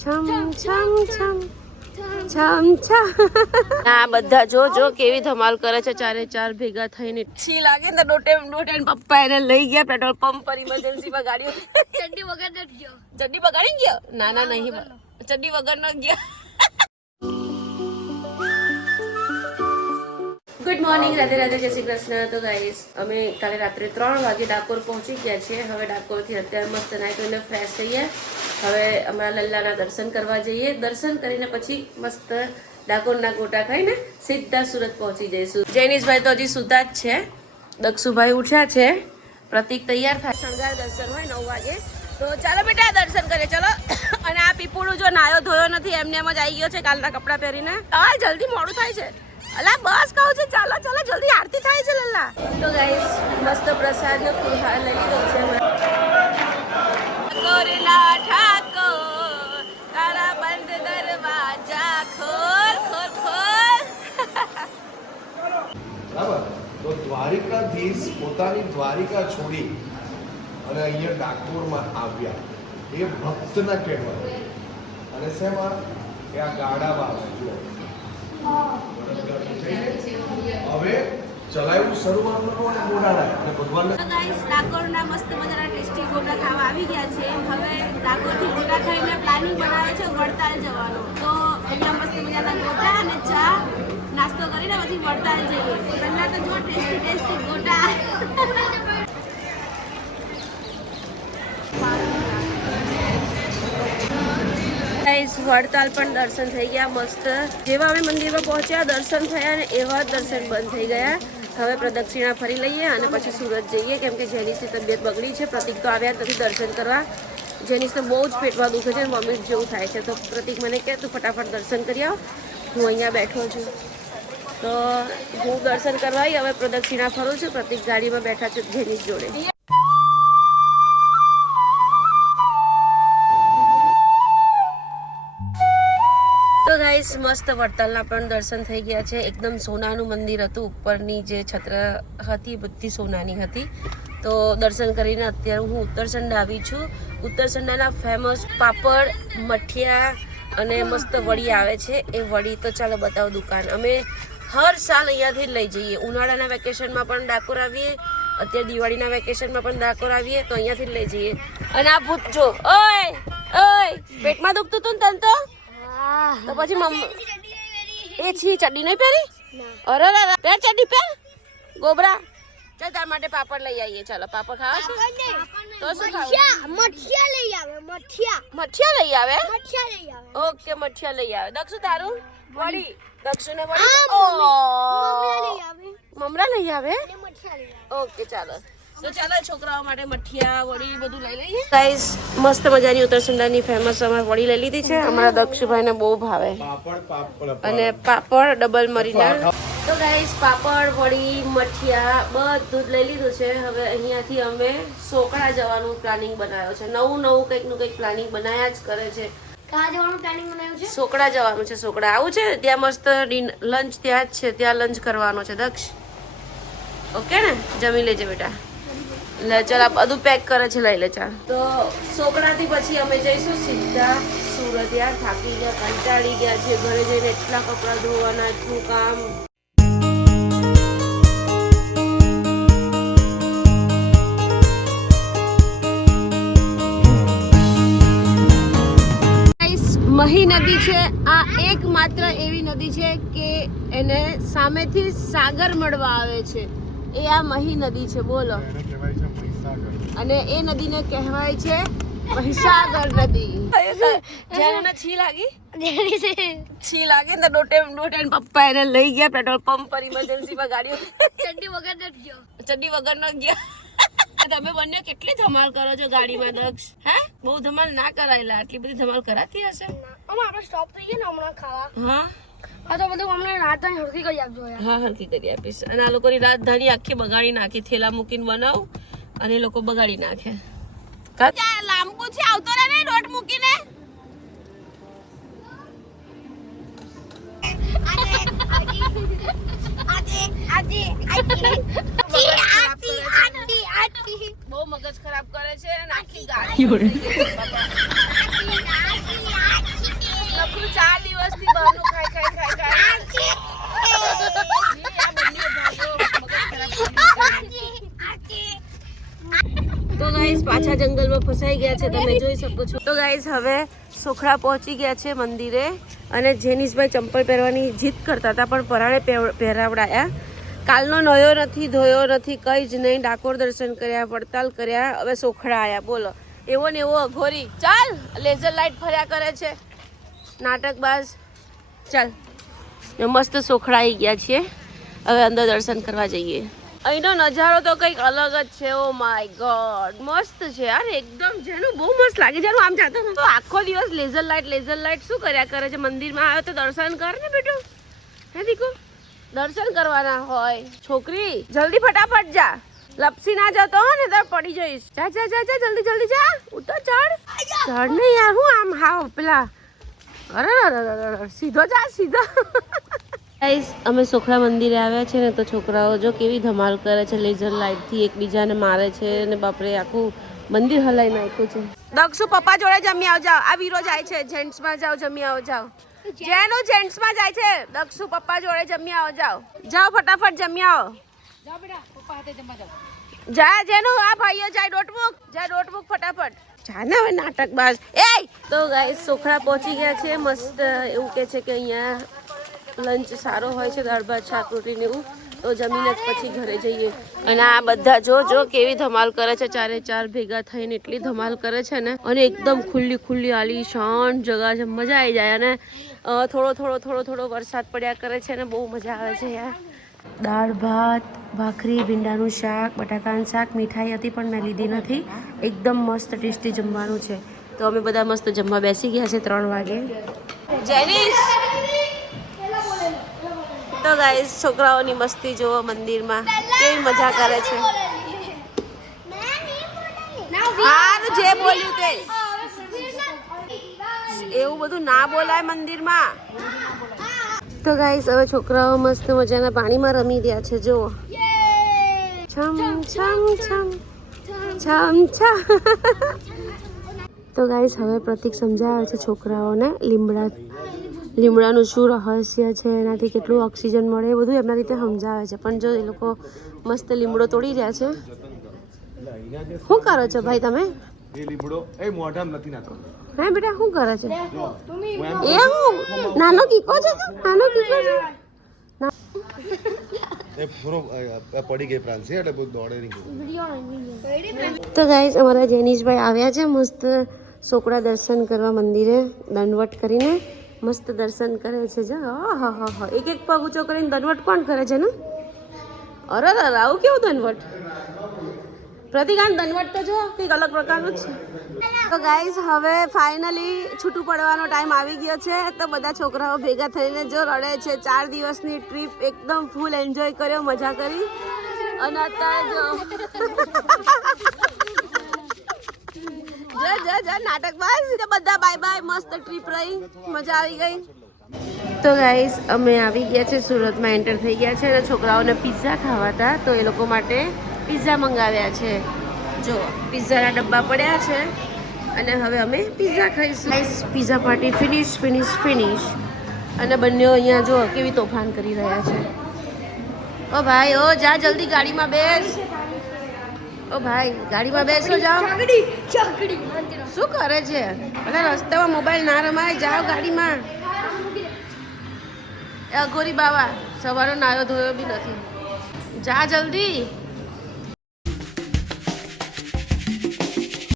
છમ છમ છમ છમ છમ આ બધા જો જો કેવી ધમાલ કરે છે ચારે ચાર ભેગા થઈને. છી લાગે ને ડોટે ડોટે ને પપ્પા એને લઈ ગયા પેટ્રોલ પંપ પર ઇમરજન્સી માં ગાડીઓ ચડ્ડી વગર ન ગયો. ચડ્ડી બગાડી ગયો? ના ના નહીં ચડ્ડી વગર ન ગયા. ગુડ મોર્નિંગ રાધે રાધે જય શ્રી કૃષ્ણ. તો ગાઈસ અમે કાલે રાત્રે ત્રણ વાગે ડાકોર પહોંચી ગયા છીએ. હવે ડાકોરથી અત્યારે મસ્ત નાઈ ધોઈને ફ્રેશ થઈએ. હવે અમારા લલ્લાના દર્શન કરવા જઈએ. દર્શન કરીને પછી મસ્ત ડાકોરના ગોટા ખાઈને સીધા સુરત પહોંચી જઈશું. જૈનિશભાઈ તો હજી સુતા જ છે. દક્ષુભાઈ ઉઠ્યા છે. પ્રતિક તૈયાર થાય. શણગાર દર્શન હોય નવ વાગે. તો ચાલો બેટા, દર્શન કરીએ. ચલો. અને આ પીપુડું જો નાયો ધોયો નથી, એમને એમ જ આવી ગયો છે કાલના કપડાં પહેરીને. આ જલ્દી મોડું થાય છે. અલા, બસ કહું છું, ચાલો ચાલો, જલ્દી આરતી થાય છે, લલ્લા. તો ગાઈસ મસ્ત પ્રસાદનો ફૂલહાર લઈ લીધો છે. દ્વારિકાધીશ પોતાની દ્વારિકા છોડી અને અહીંયા ડાકોરમાં આવ્યા. એ ભક્તના કહેવાય. અને શેમાં? કે આ ગાડામાં આવે, જુઓ. હવે ચલાવ્યું શરૂઆતનું અને મોડાળા અને ભગવાનને મસ્ત મજાના ટેસ્ટી ગોટા ખાવા આવી ગયા છે. હવે ડાકોરથી ગોટા ખાઈને પ્લાનિંગ બનાવે છે વડતાલ જવાનો. તો અહીંયા મસ્ત મજાના ગોટા અને ચા નાસ્તો કરીને પછી વડતાલ જઈએ. પહેલા તો જો ટેસ્ટી ટેસ્ટી ગોટા. વડતાલ પણ દર્શન થઈ ગયા મસ્ત. જેવા અમે મંદિરમાં પહોંચ્યા, દર્શન થયા અને એવા દર્શન બંધ થઈ ગયા. હવે પ્રદક્ષિણા ફરી લઈએ અને પછી સુરત જઈએ. કેમ કે જેનિસની તબિયત બગડી છે, પ્રતિક તો આવ્યા નથી દર્શન કરવા. જેનિસને બહુ જ પેટમાં દુખે છે વોમિટ જેવું થાય છે. તો પ્રતિક મને કહે, તું ફટાફટ દર્શન કરી આવ. હું અહીંયા બેઠો છું. તો હું દર્શન કરવા હવે પ્રદક્ષિણા ફરું છું. પ્રતિક ગાડીમાં બેઠા છું જેની જોડે. તો ગાઈસ મસ્ત વડતાલના પણ દર્શન થઈ ગયા છે. એકદમ સોનાનું મંદિર હતું. ઉપરની જે છત્ર હતી, બધી સોનાની હતી. તો દર્શન કરીને અત્યારે હું ઉત્તરસંડા આવી છું. ઉત્તરસંડાના ફેમસ પાપડ, મઠિયા અને મસ્ત વડી આવે છે. એ વડી તો ચાલો બતાવો દુકાન. અમે હર સાલ અહીંયાથી જ લઈ જઈએ. ઉનાળાના વેકેશનમાં પણ ડાકોર આવીએ અત્યારે દિવાળીના વેકેશનમાં પણ ડાકોર આવીએ તો અહીંયાથી જ લઈ જઈએ. અને આ ભૂત જો ઓય ઓય પેટમાં દુખતું હતું ને તને તો? તો પછી મમ્મી એ છી ચડ્ડી નહીં પહેરી? અરે રે રે, પહેર ચડ્ડી પહેર. ગોબરા. ચાલ તાર માટે પાપડ લઈ આવીએ ચાલો પાપડ ખાવા છે? તો શું ખાવું મઠિયા લઈ આવે મઠિયા. મઠિયા લઈ આવે? મઠિયા લઈ આવે. ઓકે મઠિયા લઈ આવે. દક્ષુ તારું? વળી મમરા લઈ વડી આવે. મમરા લઈ આવે? અને મઠિયા લઈ આવે. ઓકે ચાલો. તો ચાલો છોકરાઓ માટે મઠિયા વડી બધું લઈ લઈએ. ગાઈસ મસ્ત મજાની ઉત્તરસુંડાની ફેમસ અમે વડી લઈ લીધી છે. અમારા દક્ષુભાઈને બહુ ભાવે. પાપડ પાપડ અને પાપડ ડબલ મરીના. તો ગાઈસ પાપડ વડી મઠિયા બધું જ લઈ લીધું છે. હવે અહીંયાથી અમે સોકડા જવાનું પ્લાનિંગ બનાવ્યો છે. નવું નવું કંઈકનું કંઈક પ્લાનિંગ બનાયા જ કરે છે. કાં જવાનું છે? સોકડા જવાનું છે સોકડા આવું છે? ત્યાં મસ્ત લંચ ત્યાં જ છે. ત્યાં લંચ કરવાનો છે દક્ષ. ઓકે ને? જમી લેજે બેટા. લે ચાલ આ બધું પેક કરે છે લઈ લે ચાલ. તો સોકડાથી પછી અમે જઈશું સીધા સુરત યાર. થાકી ગયા કંટાળી ગયા છે. ઘરે જઈને એટલા કપડાં ધોવાના એટલું કામ. મહી નદી છે. આ એકમાત્ર એવી નદી છે કે એને સામેથી સાગર મળવા આવે છે. એ આ મહી નદી છે બોલો. એને કહેવાય છે મહીસાગર. અને એ નદીને કહેવાય છે મહીસાગર નદી. જેને છી લાગી? છી. લાગી ને ડોટે ડોટે પપ્પા એને લઈ ગયા પેટ્રોલ પંપ પર ઇમરજન્સીમાં ગાડીઓ. ચડ્ડી વગર ન ગયો. ચડ્ડી વગર ન ગયા. તમે બંને કેટલી ધમાલ કરો છો ગાડીમાં દક્ષ? હે? બહુ ધમાલ ના કરાયેલા. આટલી બધી ધમાલ કરાતી હશે? અમે આપણે સ્ટોપ થઈએ ને હમણાં ખાવા. હા? આ તો બધું અમને રાતની હરખી કરી આપજો યાર. હા હરકી કરી આપીશ. અને આ લોકોની રાજધાની આખી બગાડી નાખી. થેલા મૂકીને બનાવ અને એ લોકો બગાડી નાખે. લાંબુ છે? આવતો રહે ને રોડ મૂકીને મગજ ખરાબ કરે છે અને આખી ગાડી મસ્તી બહારનું ખાઈ ખાઈ ખાઈ ખાઈ જી, આ બંને ભાઈઓ મગજ ખરાબ કરી નાખ્યું. તો ગાઈસ પાછા જંગલમાં ફસાઈ ગયા છે તમે જોઈ શકો છો. તો ગાઈસ હવે સોખડા પહોંચી ગયા છે મંદિરે અને જેનીશભાઈ ચંપલ પહેરવાની જીદ કરતા હતા પણ પરાણે પહેરાવડાયા. કાલનો નયો નથી ધોયો નથી કંઈ જ નહીં ડાકોર દર્શન કર્યા વડતાલ કર્યા હવે સોખડા આયા. બોલો. એવો ને એવો અઘોરી. ચાલ લેઝર લાઇટ ફર્યા કરે છે. નાટકબાજ ચાલ. મસ્ત સોખડાઈ ગયા છીએ. હવે અંદર દર્શન કરવા જઈએ. અહીંનો નજારો તો કંઈક અલગ જ છે. ઓ માય ગોડ મસ્ત છે યાર, એકદમ જેનું બહુ મસ્ત લાગે. જેનું આમ જાતો તો આખો દિવસ લેઝર લાઇટ લેઝર લાઇટ શું કર્યા કરે છે? મંદિરમાં આવ્યો તો દર્શન કર ને બેટો. હે દીકુ? દર્શન કરવાના હોય. છોકરી, જલ્દી ફટાફટ જા. લપસી ના જતો હો ને તો પડી જઈશ. જા જા જા જા જલ્દી જલ્દી જા. ઉતો ચડ. ચડ ને યાર હું આમ હાવ પેલા. અરે સીધો જા સીધો. ગાઈસ અમે સોખડા મંદિરે આવ્યા છે ને તો છોકરાઓ જો કેવી ધમાલ કરે છે લેઝર લાઇટથી એકબીજાને મારે છે અને બાપરે આખું મંદિર હલાઈ નાખ્યું છે. દક્ષુ પપ્પા જોડે જમી આવ જાવ આ વીરો જાય છે. જેન્ટ્સમાં જાવ જમી આવ જાવ જેનું જેન્ટ્સમાં જાય છે દક્ષુ પપ્પા જોડે જમી આવ જાવ જાઓ ફટાફટ જમી આવો. જા જેનું આ ભાઈઓ જાય ડોટબુક જા ડોટબુક ફટાફટ. જા ને હવે નાટક બાજ. એ તો ગાઈસ સોખડા પહોંચી ગયા છે મસ્ત એવું કે છે કે અહીંયા લંચ સારો હોય છે દાળ ભાત શાક રોટી ને એવું. તો જમીને જ પછી ઘરે જઈએ. અને આ બધા જો જો કેવી ધમાલ કરે છે ચારે ચાર ભેગા થઈને એટલી ધમાલ કરે છે ને. અને એકદમ ખુલ્લી ખુલ્લી આલી શાંત જગા છે મજા આવી જાય. અને થોડો થોડો થોડો થોડો વરસાદ પડ્યા કરે છે ને બહુ મજા આવે છે યાર. દાળ, ભાત, ભાખરી, ભીંડાનું શાક, બટાકાનું શાક, મીઠાઈ હતી પણ મેં લીધી નથી. એકદમ મસ્ત ટેસ્ટી જમવાનું છે. તો અમે બધા મસ્ત જમવા બેસી ગયા છે ત્રણ વાગે. જેનીશ તો ગાઈઝ છોકરાઓની મસ્તી જોવો મંદિરમાં. કેવી મજા કરે છે. હારું જે બોલ્યું તે. એવું બધું ના બોલાય મંદિરમાં. તો ગાઈસ હવે છોકરાઓ મસ્ત મજાના પાણીમાં રમી રહ્યા છે જુઓ. છમ છમ છમ. છમ છમ. તો ગાઈસ હવે પ્રતિક સમજાવે છે છોકરાઓને લીમડા લીમડાનું શું રહસ્ય છે એનાથી કેટલું ઓક્સિજન મળે એ બધું એમના રીતે સમજાવે છે. પણ જો એ લોકો મસ્ત લીમડો તોડી રહ્યા છે. શું કરો છો ભાઈ તમે? એ લીમડો એ મોઢામાં નથી નાખતો હે બેટા શું કરે છે? એ હું નાનો કીકો છે તું? નાનો કીકો છે? એ પૂરો અ, પડી ગઈ પ્રાંસી એટલે બહુ દોડે નહીં. તો ગાઈસ અમારા જેનીશભાઈ આવ્યા છે મસ્ત સોકડા દર્શન કરવા મંદિરે દંડવટ કરીને મસ્ત દર્શન કરે છે જો. હા હા હા. એક એક પગ ઊંચો કરીને દંડવટ કોણ કરે છે ને? અરે અરે આવું કેવું દંડવટ? પ્રતિકાંત દનવટ તો જો, કંઈક અલગ પ્રકારનું છે. તો ગાઈઝ હવે ફાઇનલી છૂટું પડવાનો ટાઈમ આવી ગયો છે. તો બધા છોકરાઓ ભેગા થઈને જો રડે છે. ચાર દિવસની ટ્રીપ એકદમ ફૂલ એન્જોય કર્યો, મજા કરી. અને અત્યારે જો જો જો જો, નાટક બાજ બધા બાય બાય મસ્ત ટ્રીપ રહી. મજા આવી ગઈ. તો ગાઈસ અમે આવી ગયા છે સુરતમાં એન્ટર થઈ ગયા છે. અને છોકરાઓને પિઝા ખાવા હતા તો એ લોકો માટે પિઝા મંગાવ્યા છે. જો પિઝાના ડબ્બા પડ્યા છે અને હવે અમે pizza ખાઈશું. Pizza party finish finish finish. અને બંને અહીંયા જો કેવી તોફાન કરી રહ્યા છે. ઓ ભાઈ ઓ જા જલ્દી ગાડીમાં બેસ. ઓ ભાઈ ગાડીમાં બેસો જાઓ. શું કરે છે? અરે રસ્તામાં મોબાઈલ ના રમાય જાઓ ગાડીમાં. એ અઘોરી બાવા સવારનો નાયો ધોયો બી નથી. જા જલ્દી.